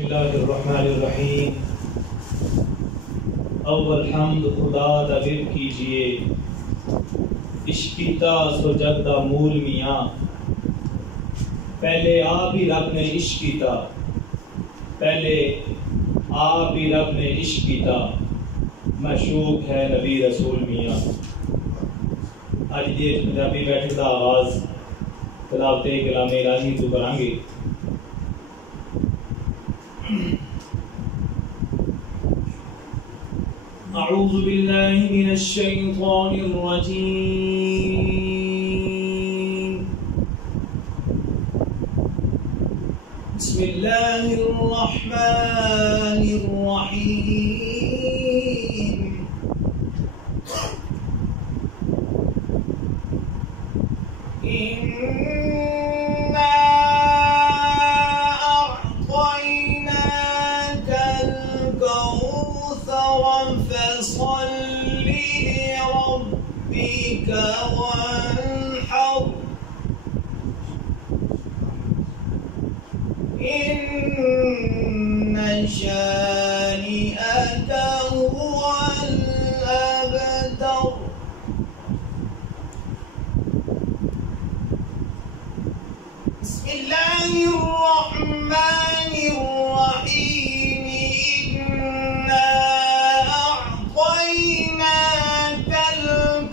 बिस्मिल्लाहिर्रहमानिर्रहीम। अव्वल हम्द खुदा दा विद कीजिए, इश्क कीता सो जग दा मूल मियां। पहले आप ही रब ने इश्क कीता, पहले आप ही रब ने इश्क कीता। मशूक है नबी रसूल मियां। अज दे पंजाबी बैठक का आगाज तलावते कलामे इलाही तो करांगे। अऊज़ु बिल्लाहि मिनश शैतानिर रजीम। बिस्मिल्लाहिर रहमानिर रहीम। इन्ना अअतैनाकल कौसर फसल्लि लिरब्बिक वन्हर। इन्न शानिअक हुवल अबतर। बिस्मिल्लाहिर्रहमानिर्रहीम। इन्ना अअतैनाकल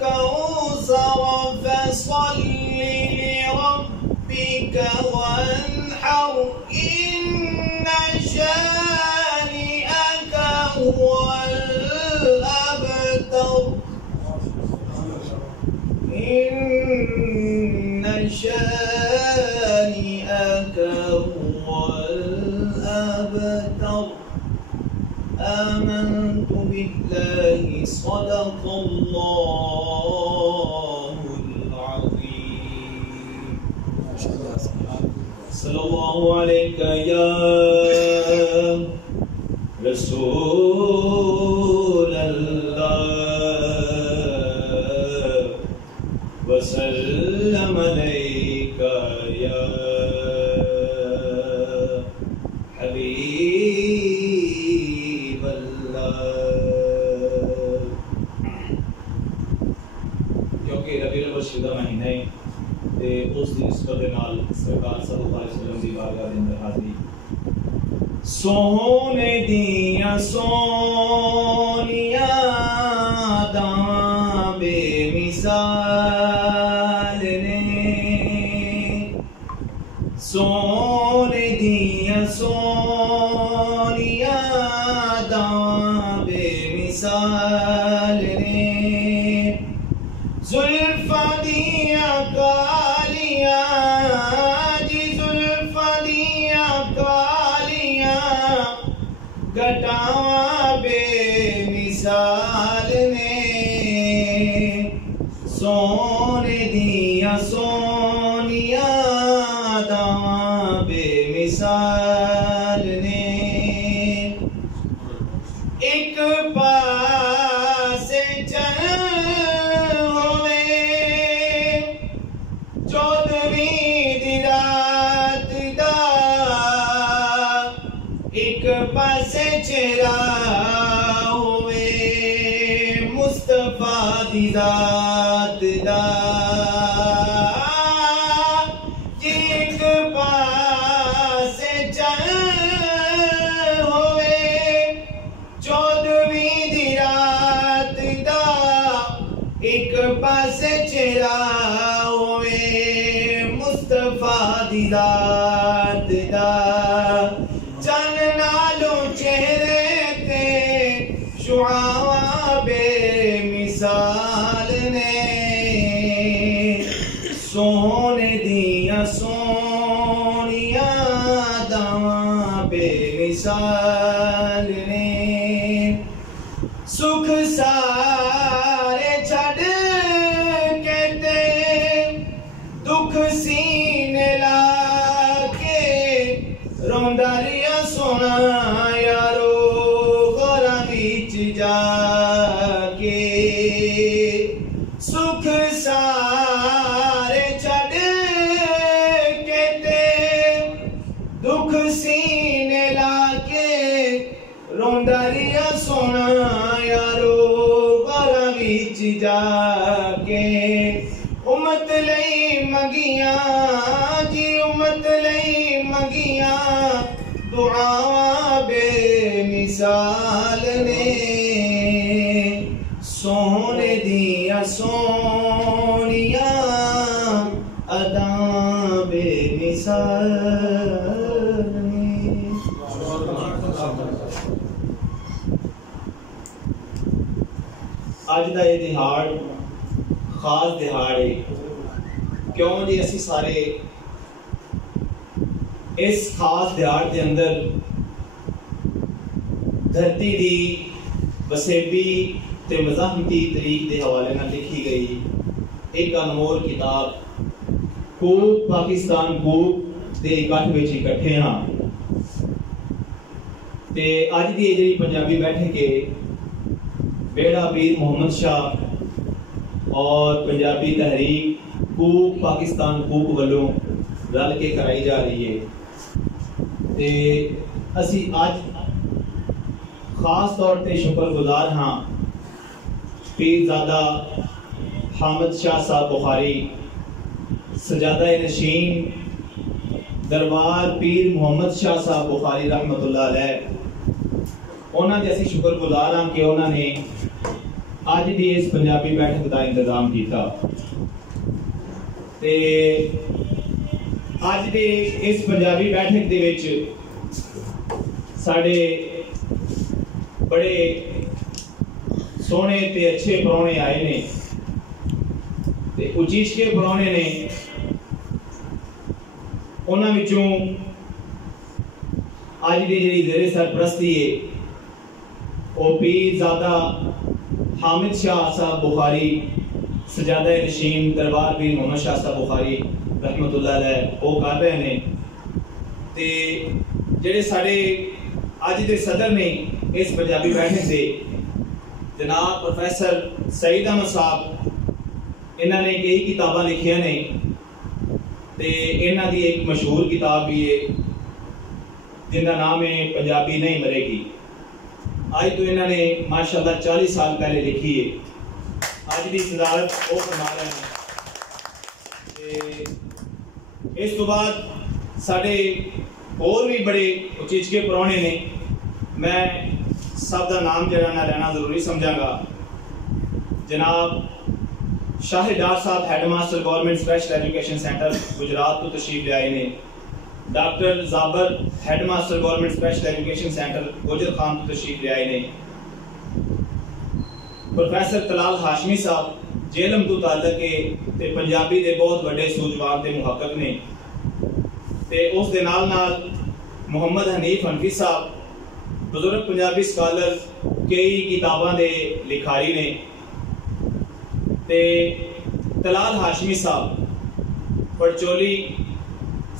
कौसर फसल्लि लिरब्बिक वन्हर। इन्न शानिअक हुवल अबतर। इन्न शानिअक हुवल अबतर। आमन्तु बिल्लाहि सदक़ल्लाहुल अज़ीम। सल्लल्लाहु अलैका या रसूल अल्लाह वसल्लम अलैका या हबीब अल्लाह। क्योंकि रबीउल अव्वल शुदा महीना है ते उस दिन निस्बत दे नाल सरकार सल्लल्लाहु अलैहि वसल्लम दी बारगाह दे अंदर हाज़री। सोने दिया सोनिया दा बेमिसाल ने। सोने दिया सोनिया दा बेमिसाल ने। जुल्फा दिया कालिया जी, जुल्फा दिया कालिया घटावा बेमिसाल ने। सोने दिया सोनिया दा बेमिसाल ने। एक पासे चल होवे चौदहवीं दी रात दा। एक पासे चेहरा होवे मुस्तफा दी जात दा। एक पासे चल होवे चौदहवीं दी रात दा। एक पासे चेहरा होवे मुस्तफा दी जात दा। चन नालों चेहरे ते शुआवा बेमिसाल ने। सोने दिया सोनिया दा बेमिसाल ने। सुख सारे छड़ के ते दुख सीने लाके रोंदा रिया सोना यारो गोरा बीच जाके। सुख सारे छड़ के ते दुख सीने लाके रोंदारिया सोना यारो बारां विच जाके उम्मत लई मंगिया जी उम्मत लई मंगिया दुआ बेमिसाल ने सोने दिया सोनिया अदा बेमिसाल ने। अज का यह दिहाड़ खास दिहाड़ है क्यों जी असी सारे इस खास दिहाड़ के अंदर धरती की वसेबी ते मज़ाहमती तरीक के हवाले न लिखी गई एक अनमोल किताब कूक पाकिस्तान कूक के इकट्ठ में इकट्ठे हाँ ते अज की जी पंजाबी बैठक है बेड़ा पीर मोहम्मद शाह और पंजाबी तहरीक कूक पाकिस्तान कूक वालों रल के कराई जा रही है। ते असी आज खास तौर पर शुक्रगुजार हाँ पीरजादा हामिद शाह साहब बुखारी सजादा नशीन दरबार पीर मोहम्मद शाह साहब बुखारी रहमतुल्लाह अलैह उन्होंने असी शुक्रगुजार हाँ कि उन्होंने अज की इस पंजाबी बैठक का इंतजाम किया। ते अज के इस पंजाबी बैठक दे विच साडे बड़े सोहने ते अच्छे परौने आए ने ते उचीचके परौने ने उन्हां विचों अज की जिहड़ी ज़ेरे सरपरस्ती है वो पीरजादा हामिद शाह साहब बुखारी सजादा नशीन दरबार पीर मोहम्मद शाह साहब बुखारी रहमतुल्लाह अलैह वो कर रहे हैं। ते जिहड़े साडे अज दे सदर ने इस पंजाबी बैठक से जनाब प्रोफेसर सईद अहमद साहब इन्होंने कई किताबां लिखिया ने ते इन्हां दी एक मशहूर किताब भी है जिनका नाम है पंजाबी नहीं मरेगी। आज तो इन्होंने माशाल्लाह 40 साल पहले लिखी है। आज की सदारत वो फरमा रहे हैं। इस तो बाद साडे और भी बड़े उचीचके परौने ने मैं सब का नाम जरा ना लेना जरूरी समझांगा। जनाब शाहिदार साहब headmaster government special education centre Gujrat तो तशरीफ ले आए ने। Doctor Jabar headmaster government special education centre Gujar Khan तो तशरीफ ले आए ने। प्रोफेसर तलाल हाशमी साहब जेलम तो ताल्लुक के ते पंजाबी दे बहुत बड़े सूझवान ते मुहक्कक ने ते उस दे नाल मोहम्मद हनीफ हनफी साहब बुजुर्ग पंजाबी स्कॉलर कई किताबां दे लिखारी ने ते तलाल हाशमी साहब पड़चोली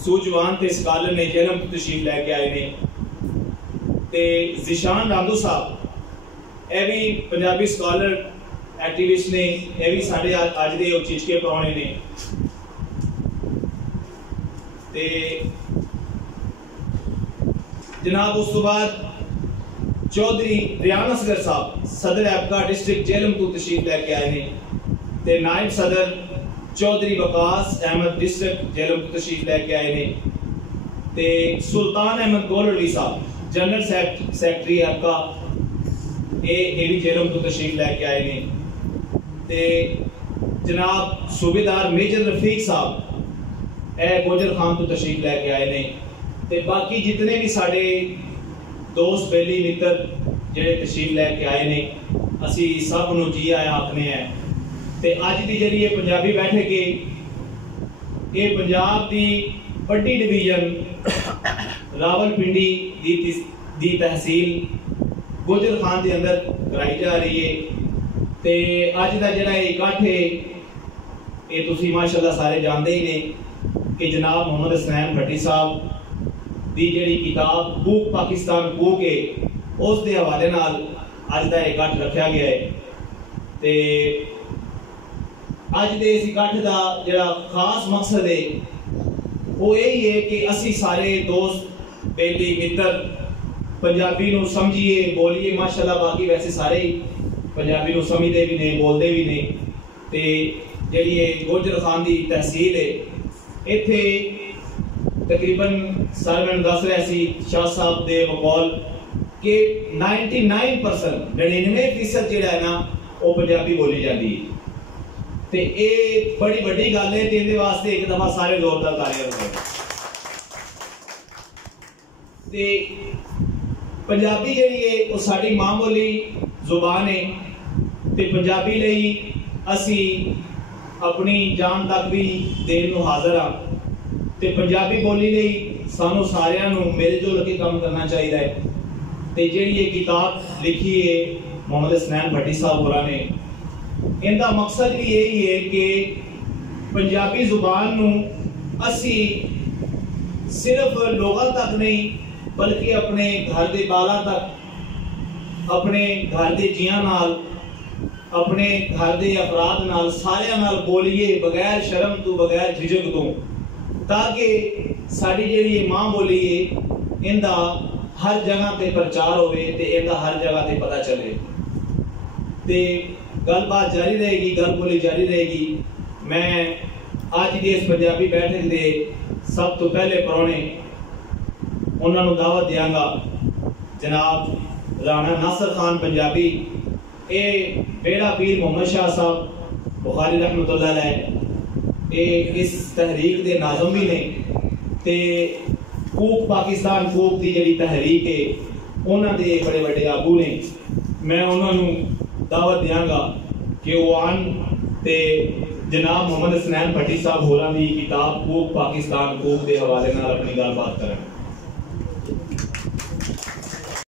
सूझवान ते स्कॉलर ने जेलम तो तशरीफ लैके आए ने ते जिशान रामदू साहब ए भी पंजाबी स्कॉलर एक्टिविस्ट ने ए भी साडे अज दे उचीचके परौने ने ते जनाब उस तो बाद चौधरी रियान असगर साहब सदर एबका डिस्ट्रिक्ट जेलम तो तशरीफ लैके आए ने ते नायब सदर चौधरी वकास अहमद डिस्ट्रिक्ट जेलम तो तशरीफ लैके आए ने ते सुल्तान अहमद गोलवी साहब जनरल सेक्रेटरी एबका ए भी जेलम तो तशरीफ लैके आए ने ते जनाब सूबेदार मेजर रफीक साहब ए गुजर खान तो तशरीफ लैके आए ने ते बाकी जितने भी साडे दोस्त बेली मित्र जेडे तशरीफ लैके आए ने असी सब नूं जी आया आखने हैं। ते अज की जिहड़ी ये पंजाबी बैठक है ये पंजाब की वड्डी डिवीजन रावलपिंडी दी तहसील गुजर खान के अंदर कराई जा रही है। ते अज का जिहड़ा इकट्ठ है ये तुसीं माशाअल्लाह सारे जानते ही ने कि जनाब मोहम्मद हसनैन भट्टी साहब दी जिहड़ी किताब कूक पाकिस्तान कूक है उस दे हवाले नाल अज का इकट्ठ रखा गया है। ते अज दे इस इकट्ठ का जिहड़ा खास मकसद है वो यही है कि असी सारे दोस्त बेली मित्र पंजाबी नूं समझिए बोलिए माशाअल्लाह। बाकी वैसे सारे ही पंजाबी नूं समझते भी ने बोलते भी ने। ते जिहड़ी गुजर खान की तहसील है इत्थे तकरीबन सर मैनूं दस रहा सी शाह साहब दे बकौल कि 99% 99% जिहड़ा है ना वो पंजाबी बोली जाती है। ते ये बड़ी वड्डी गल है। ते इहदे वास्ते एक दफा सारे जोरदार तालियां बजाओ। ते पंजाबी जिहड़ी है वो साडी मां बोली जुबान है। ते पंजाबी लई असी अपनी जान तक भी देण नूं हाज़र हाँ। ते पंजाबी बोली लई सानू सारियां नूं मिल जुल के काम करना चाहिए है। ते जिहड़ी ये किताब लिखी है मोहम्मद हसनैन भट्टी साहब होरां ने, इनका मकसद भी यही है कि पंजाबी जुबान नूं असी सिर्फ लोगों तक नहीं बल्कि अपने घर के बालां तक, अपने घर के जियां नाल, अपने घर के अफराद नाल, सारियां नाल बोलिए बगैर शर्म तो बगैर झिझक तो, ताकि साडी जिहड़ी मां बोली है इनका हर जगह ते प्रचार होवे ते इनका हर जगह ते पता चले। ते गलबात जारी रहेगी, गल बोली जारी रहेगी। मैं आज की इस पंजाबी बैठक दे सब तो पहले परौने उन्होंने दावत देंगा जनाब राणा नासिर खान पंजाबी, ए बेड़ा पीर मोहम्मद शाह साहब बुखारी रहमतुल्लाह अलैह, ए इस तहरीक दे नाज़म भी ने। ते कूक पाकिस्तान कूक की जिहड़ी तहरीक है उन्होंने दे बड़े बड़े आगू ने। मैं उन्होंने दावत देंगा कि वो आन ते जनाब मोहम्मद हसनैन भट्टी साहब होरां दी किताब कूक पाकिस्तान कूक के हवाले नाल अपनी गलबात करन।